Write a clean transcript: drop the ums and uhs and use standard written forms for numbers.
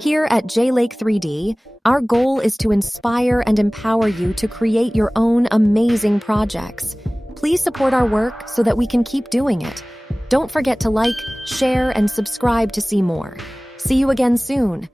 Here at JLake 3D, our goal is to inspire and empower you to create your own amazing projects. Please support our work so that we can keep doing it. Don't forget to like, share, and subscribe to see more. See you again soon.